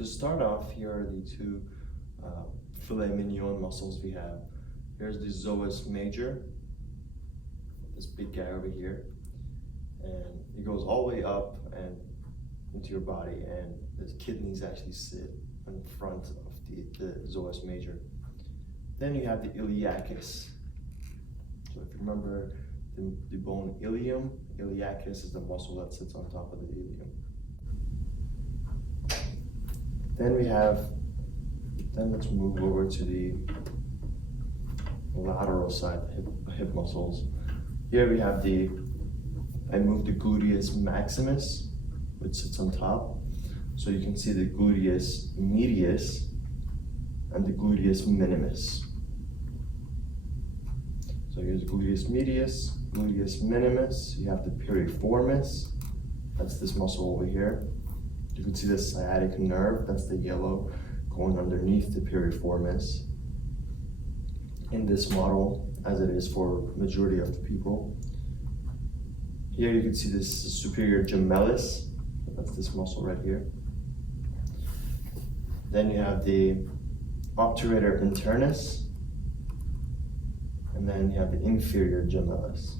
To start off, here are the two filet mignon muscles we have. Here's the psoas major, this big guy over here, and it goes all the way up and into your body, and the kidneys actually sit in front of the psoas major. Then you have the iliacus. So if you remember the bone ilium, iliacus is the muscle that sits on top of the ilium. Then let's move over to the lateral side, the hip muscles. Here we have I moved the gluteus maximus, which sits on top. So you can see the gluteus medius and the gluteus minimus. So here's gluteus medius, gluteus minimus. You have the piriformis, that's this muscle over here. You can see the sciatic nerve, that's the yellow going underneath the piriformis. In this model, as it is for majority of the people. Here you can see this superior gemellus, that's this muscle right here. Then you have the obturator internus, and then you have the inferior gemellus.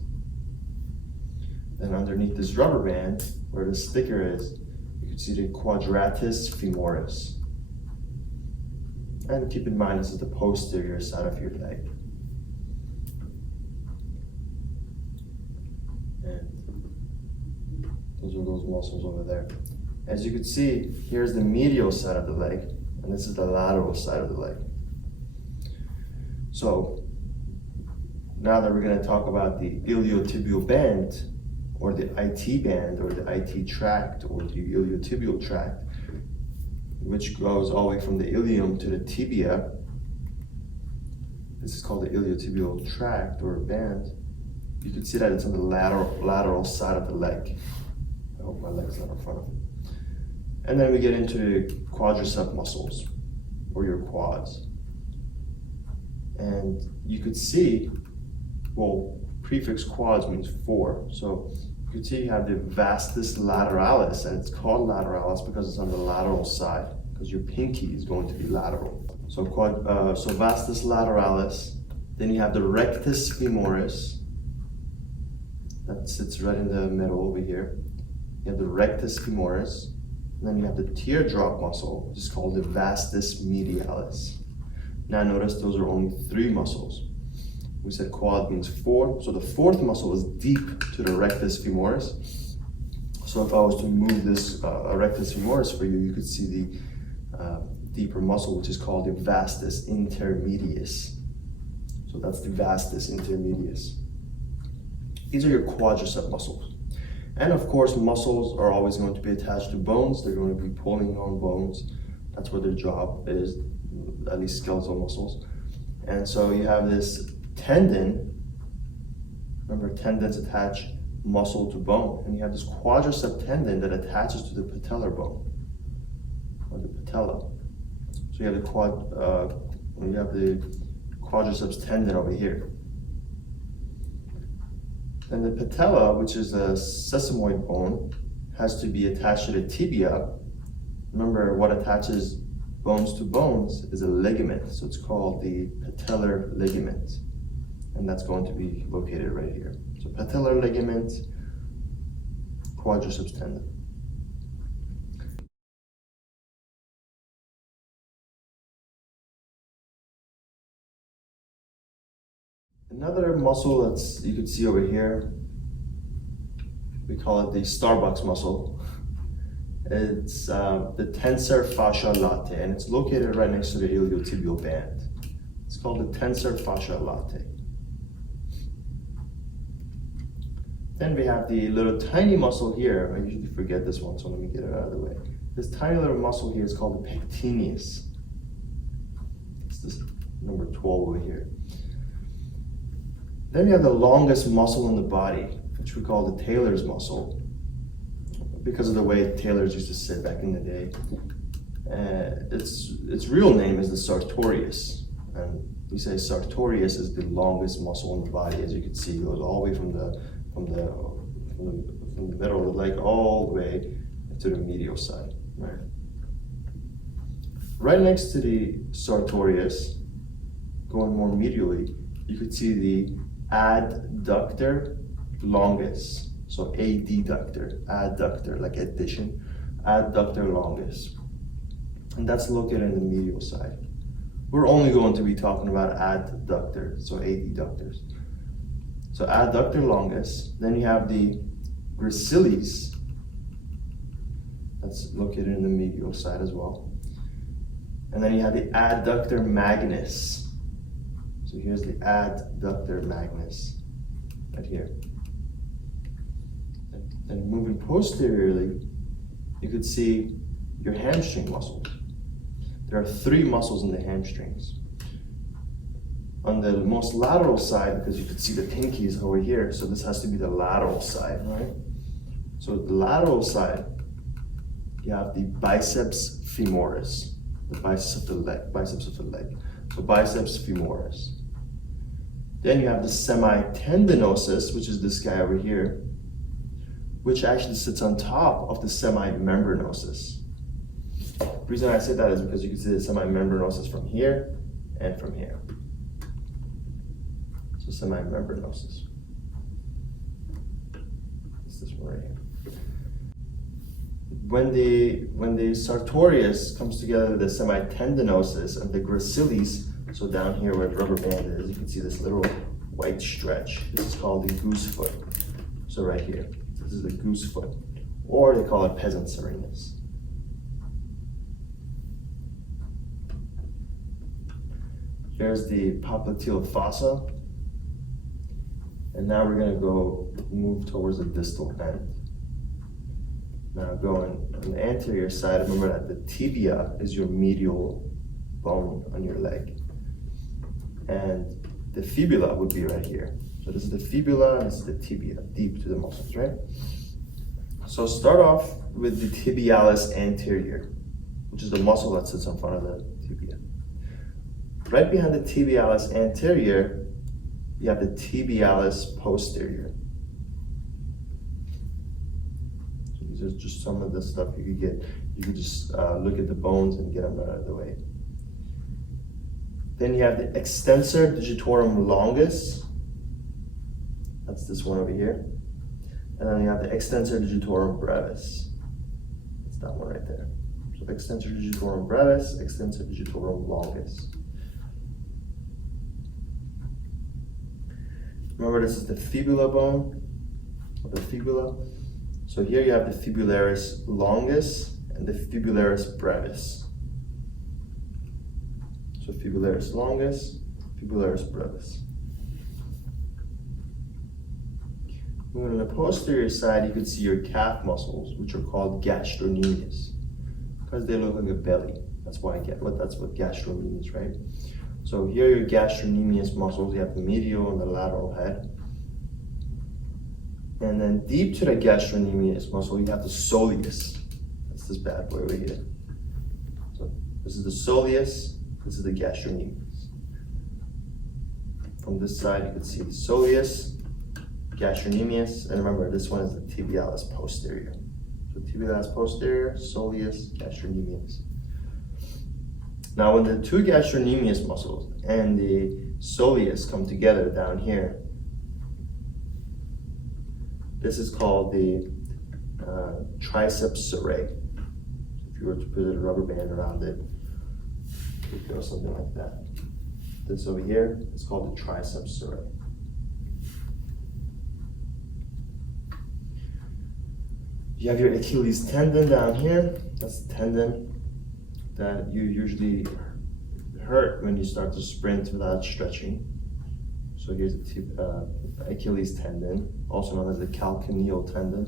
Then underneath this rubber band, where the sticker is, you can see the quadratus femoris. And keep in mind, this is the posterior side of your leg. And those are those muscles over there. As you can see, here's the medial side of the leg, and this is the lateral side of the leg. So now that we're going to talk about the iliotibial band, or the IT band, or the IT tract, or the iliotibial tract, which goes all the way from the ilium to the tibia. This is called the iliotibial tract or band. You can see that it's on the lateral side of the leg. I hope my leg's not in front of it. And then we get into the quadricep muscles, or your quads. And you could see, well, prefix quads means four. So you can see you have the vastus lateralis, and it's called lateralis because it's on the lateral side, because your pinky is going to be lateral. So vastus lateralis. Then you have the rectus femoris, that sits right in the middle over here. You have the rectus femoris, and then you have the teardrop muscle, which is called the vastus medialis. Now notice those are only three muscles. We said quad means four, so the fourth muscle is deep to the rectus femoris. So if I was to move this rectus femoris for you, you could see the deeper muscle, which is called the vastus intermedius. So that's the vastus intermedius. These are your quadricep muscles. And of course, muscles are always going to be attached to bones. They're going to be pulling on bones. That's what their job is, at least skeletal muscles. And so you have this tendon. Remember, tendons attach muscle to bone, and you have this quadricep tendon that attaches to the patellar bone, or the patella. So you have the quadriceps tendon over here. Then the patella, which is a sesamoid bone, has to be attached to the tibia. Remember, what attaches bones to bones is a ligament, so it's called the patellar ligament. And that's going to be located right here. So patellar ligament, quadriceps tendon. Another muscle that's you can see over here, we call it the Starbucks muscle. It's the tensor fascia latae, and it's located right next to the iliotibial band. It's called the tensor fascia latae. Then we have the little tiny muscle here. I usually forget this one, so let me get it out of the way. This tiny little muscle here is called the pectineus. It's this number 12 over here. Then we have the longest muscle in the body, which we call the Taylor's muscle, because of the way tailors used to sit back in the day. Its real name is the sartorius, and we say sartorius is the longest muscle in the body. As you can see, it goes all the way from the middle of the leg all the way to the medial side, right? Right next to the sartorius, going more medially, you could see the adductor longus. So adductor, like addition, adductor longus. And that's located in the medial side. We're only going to be talking about adductor, so adductors. So adductor longus. Then you have the gracilis. That's located in the medial side as well. And then you have the adductor magnus. So here's the adductor magnus, right here. And moving posteriorly, you could see your hamstring muscles. There are 3 muscles in the hamstrings. On the most lateral side, because you could see the pinkies over here, so this has to be the lateral side, right? So the lateral side, you have the biceps femoris, the biceps of the leg. So biceps femoris. Then you have the semitendinosus, which is this guy over here, which actually sits on top of the semimembranosus. The reason I say that is because you can see the semimembranosus from here and from here. So semimembranosus. It's this one right here. When the sartorius comes together with the semitendinosus and the gracilis, so down here where the rubber band is, you can see this little white stretch. This is called the goose foot. So right here, this is the goose foot, or they call it peasant serenus. Here's the popliteal fossa. And now we're gonna move towards the distal end. Now going on the anterior side, remember that the tibia is your medial bone on your leg. And the fibula would be right here. So this is the fibula and this is the tibia, deep to the muscles, right? So start off with the tibialis anterior, which is the muscle that sits in front of the tibia. Right behind the tibialis anterior, you have the tibialis posterior. So these are just some of the stuff you could get. You could just look at the bones and get them out of the way. Then you have the extensor digitorum longus. That's this one over here. And then you have the extensor digitorum brevis. That's that one right there. So extensor digitorum brevis, extensor digitorum longus. Remember, this is the fibula bone, or the fibula. So here you have the fibularis longus and the fibularis brevis. So fibularis longus, fibularis brevis. Moving on the posterior side, you can see your calf muscles, which are called gastrocnemius, because they look like a belly. That's what gastrocnemius, right? So here are your gastrocnemius muscles. You have the medial and the lateral head. And then deep to the gastrocnemius muscle, you have the soleus. That's this bad boy right here. So this is the soleus, this is the gastrocnemius. From this side, you can see the soleus, gastrocnemius, and remember, this one is the tibialis posterior. So tibialis posterior, soleus, gastrocnemius. Now, when the 2 gastrocnemius muscles and the soleus come together down here, this is called the triceps surae. If you were to put a rubber band around it, it would go something like that. This over here is called the triceps surae. You have your Achilles tendon down here. That's the tendon that you usually hurt when you start to sprint without stretching. So here's the Achilles tendon, also known as the calcaneal tendon.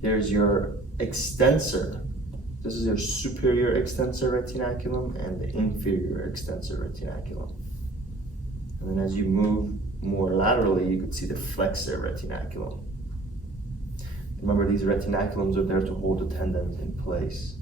Here's your extensor. This is your superior extensor retinaculum and the inferior extensor retinaculum. And then as you move more laterally, you can see the flexor retinaculum. Remember, these retinaculums are there to hold the tendons in place.